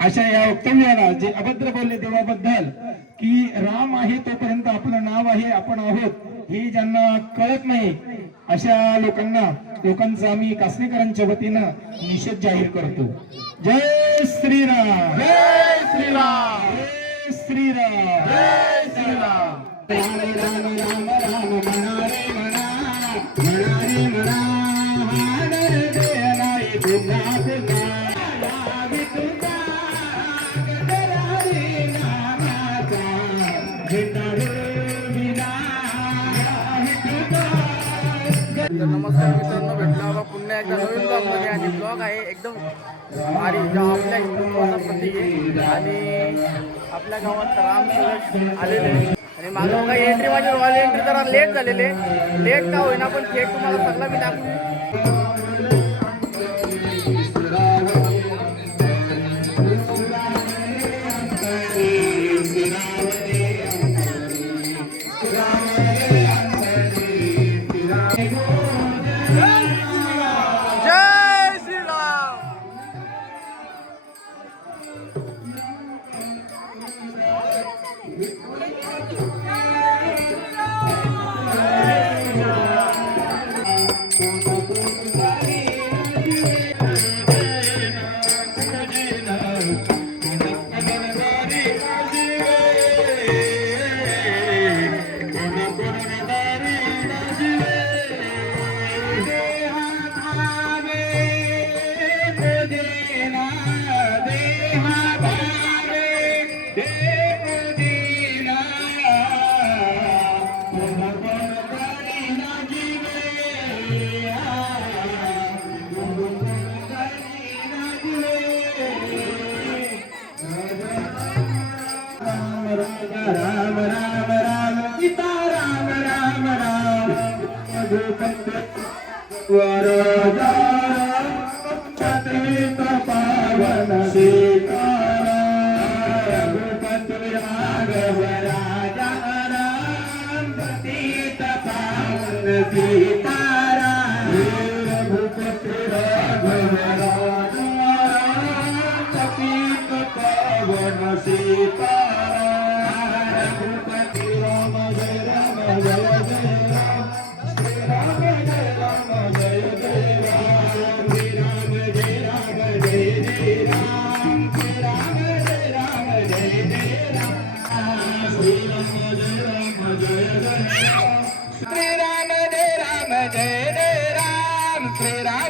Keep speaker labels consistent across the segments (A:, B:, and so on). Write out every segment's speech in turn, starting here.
A: अशा या वक्तव्याला जे अभद्र बोलले देवाबद्दल की राम आहे तोपर्यंत आपलं नाव आहे आपण आहोत हे ज्यांना कळत नाही अशा लोकांना लोकांचा आम्ही कासनेकरांच्या वतीनं निषेध जाहीर करतो जय श्रीराम
B: जय श्रीराम
A: जय श्रीराम
B: जय श्रीराम
A: राम राम राम म्हणा म्हणा
C: नमस्कार मित्रांनो भेटलो आपण पुन्हा एकदा नवीन ब्लॉगमध्ये. आणि ब्लॉग आहे एकदम भारी जो आपल्या हिंदुत्वाचा प्रतीक आहे. आणि आपल्या गावात राम कलश आलेले आहे. आणि माझं काही एंट्री माझी रॉयल एंट्री जरा लेट झालेले. लेट का होईना पण थेट तुम्हाला सगळं मी दाखवू
A: सीताराम रघुपति राम जय राम जय जय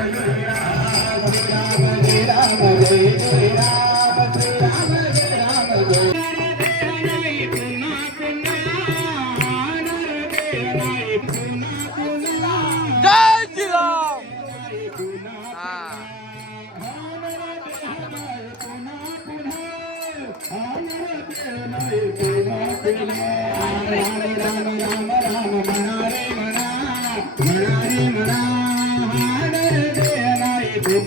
C: Thank you. Jai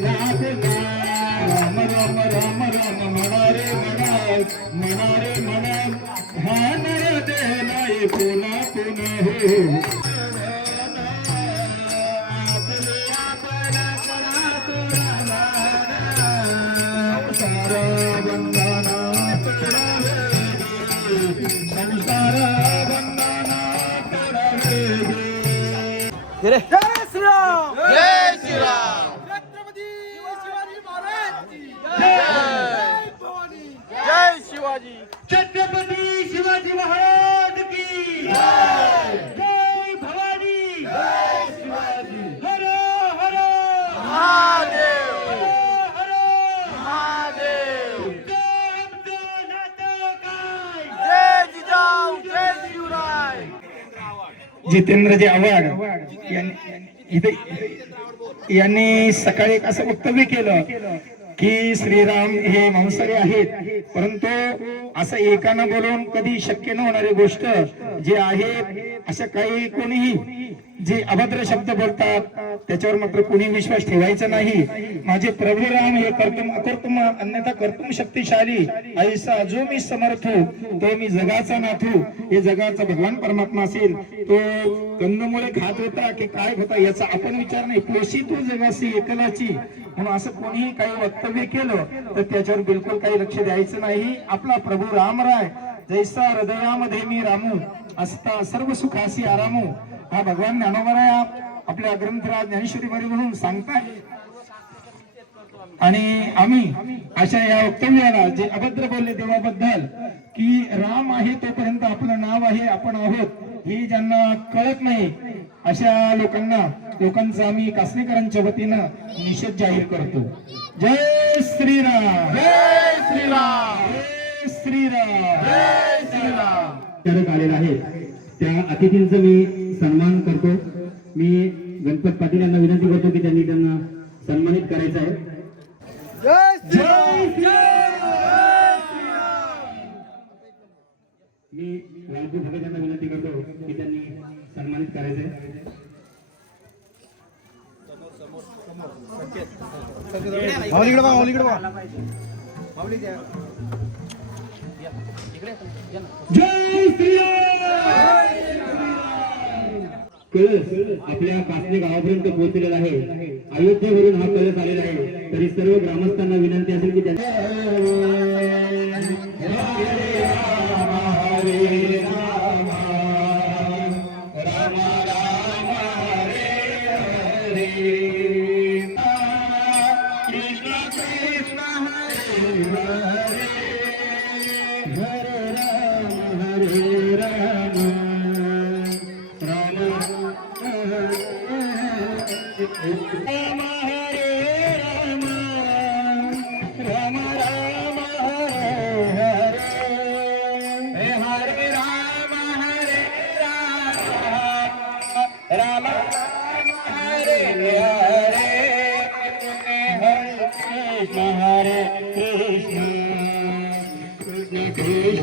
C: Sri
A: Jitendraji Awhad यांनी इथे यांनी सकाळी एक असं वक्तव्य केलं
C: की श्रीराम हे मांसाहारी आहेत परंतु असं एकानं बोलून कधी शक्य न होणारी गोष्ट जे आहे अशा काही कोणीही जे अभद्र शब्द बोलतात त्याच्यावर मात्र कोणी विश्वास ठेवायचा नाही. माझे प्रभू राम हे कर्तुम अकर्तुम अन्यथा कर्तुम शक्तिशाली ऐसा जो मी समर्थ तो मी जगाचा नाथू हे. जगाचा भगवान परमात्मा असेल तो कंदमुळे खात होता की काय होता याचा आपण विचार नाही. पोशी तू जगाशी एकलाची. म्हणून असं कोणीही काही वक्तव्य केलं तर त्याच्यावर बिलकुल काही लक्ष द्यायचं नाही. आपला प्रभू रामराय जैसा हृदयामध्ये मी रामू असता सर्व सुखासी आरामू. हा भगवान ज्ञानोबराय आपल्या ग्रंथराज ज्ञानेश्वरी मध्ये म्हणून सांगताय. आणि आम्ही अशा या वक्तव्याला जे अभद्र बोलले देवाबद्दल की राम आहे तोपर्यंत आपलं नाव आहे आपण आहोत हे ज्यांना कळत नाही अशा लोकांना लोकांचा आम्ही कासनेकरांच्या वतीनं निषेध जाहीर करतो. जय श्रीराम!
D: जय श्रीराम!
C: जय श्रीराम!
D: जय श्रीराम!
A: आलेला आहे. त्या अतिथींचा मी सन्मान करतो. मी गणपत पाटील यांना विनंती करतो की त्यांनी त्यांना सन्मानित करायचं आहे. मी लालजी भगत यांना विनंती करतो की त्यांनी सन्मानित करायचं आहे.
C: जय श्रीराम
A: कळस आपल्या कासने गावापर्यंत पोहोचलेला आहे. अयोध्येवरून हा कळस आलेला आहे. तरी सर्व ग्रामस्थांना विनंती असेल की त्यांनी
C: राम हरे हरे हरे कृष्ण हरे कृष्ण कृष्ण कृष्ण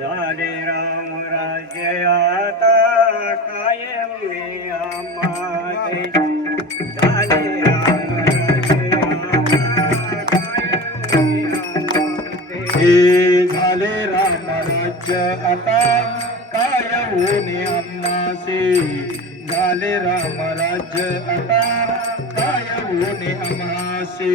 C: झाले राम राज्य आता कायम आम्हाचे झाले राम राज्य आता कायम आम्हाचे. झाले राम राज आता. काय होणे आम्हासे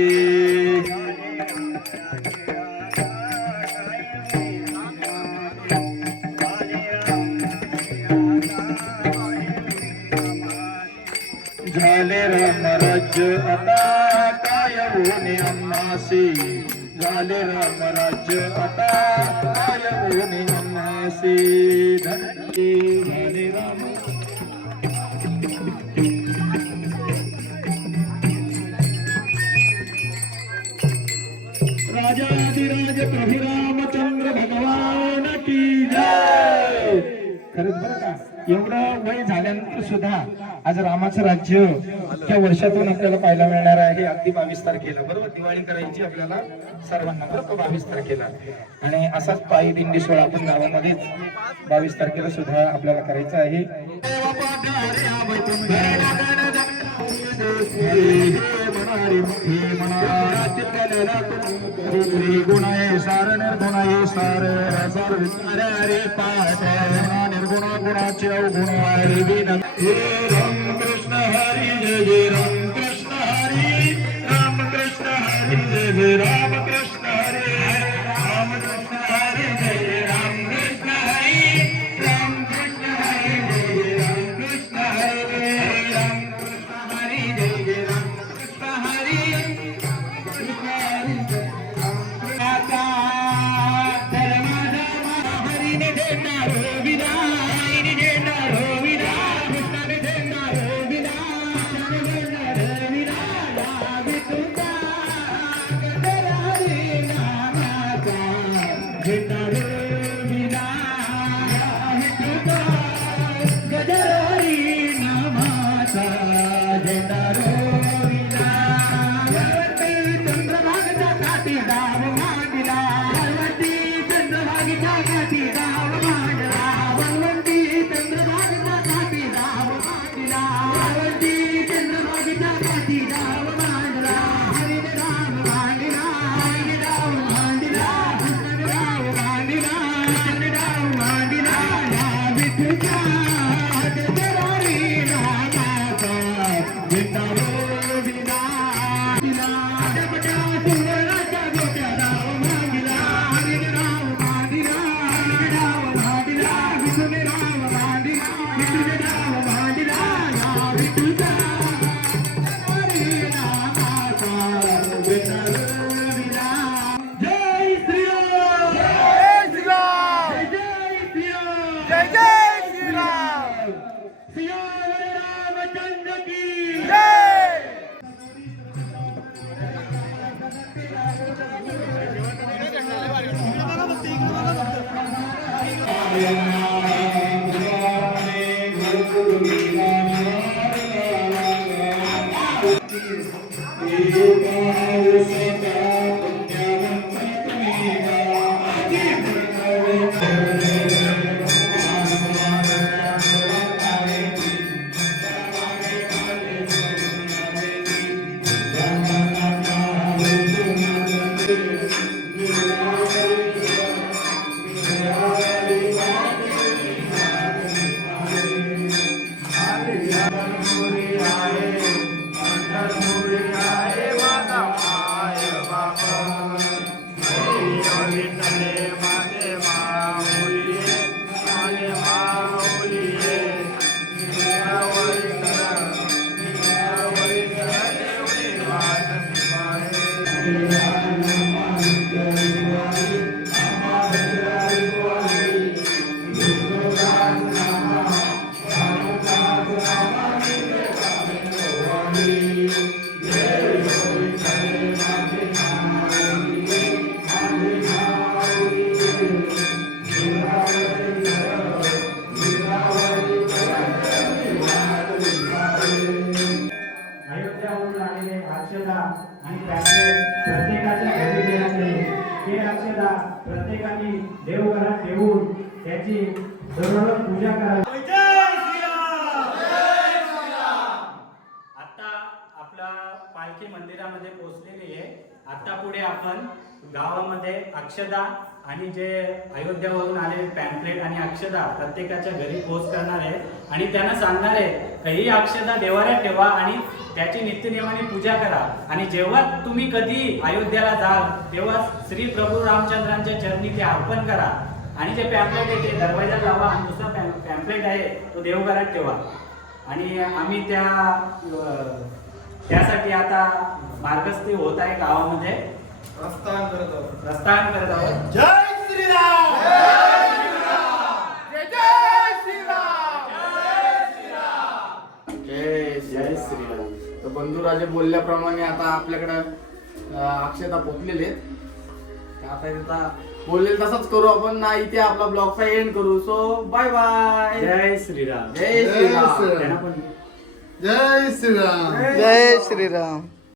C: झाले राम राज आता. काय होणे आम्हासे
A: झाले राम राज आता. काय होणे आम्हासे धन्य झाले राम एवढं वय झाल्यानंतर सुद्धा आज रामाचं राज्य त्या वर्षातून आपल्याला पाहायला मिळणार आहे अगदी बावीस तारखेला. बरोबर? दिवाळी करायची आपल्याला सर्वांना बरोबर बावीस तारखेला. आणि असाच पायी दिंडी सोहळा आपण गावामध्येच बावीस तारखेला सुद्धा आपल्याला करायचा आहे. गुण गुणाचे अवगुण हरी हे राम कृष्ण हरी जय राम कृष्ण हरी. राम कृष्ण हरी जय राम ಕಿರಣಿ आता
E: पुढे आपण गावामध्ये अक्षदा आणि जे अयोध्यावरून आले पॅम्पलेट आणि अक्षदा प्रत्येकाच्या घरी पोच करणार आहे. आणि त्यांना सांगणार आहे काही अक्षदा देवाऱ्यात ठेवा आणि त्याची नित्यनियमाने पूजा करा. आणि जेव्हा तुम्ही कधी अयोध्याला जाल तेव्हा श्री प्रभू रामचंद्रांच्या चरणी ते अर्पण करा. आणि जे पॅम्पलेट आहे ते दरवाजा लावा आणि दुसरा पॅम्पलेट आहे तो देवघरात ठेवा. आणि आम्ही त्या त्यासाठी आता मार्गस्थी होत आहे गावामध्ये. रस्तान करत आहोत. रस्तान करत आहोत.
F: जय जय श्रीराम! तर बंधुराजे बोलल्याप्रमाणे आता आपल्याकडं अक्षता पोचलेले आता आता बोललेलं तसंच करू आपण. ना इथे आपला ब्लॉगचा एंड करू. सो बाय बाय
E: जय श्रीराम.
F: जय श्रीराम.
B: जय श्रीराम.
F: जय श्रीराम.